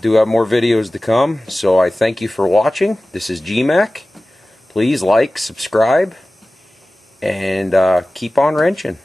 Do have more videos to come, so I thank you for watching. This is Mech. Please like, subscribe, and keep on wrenching.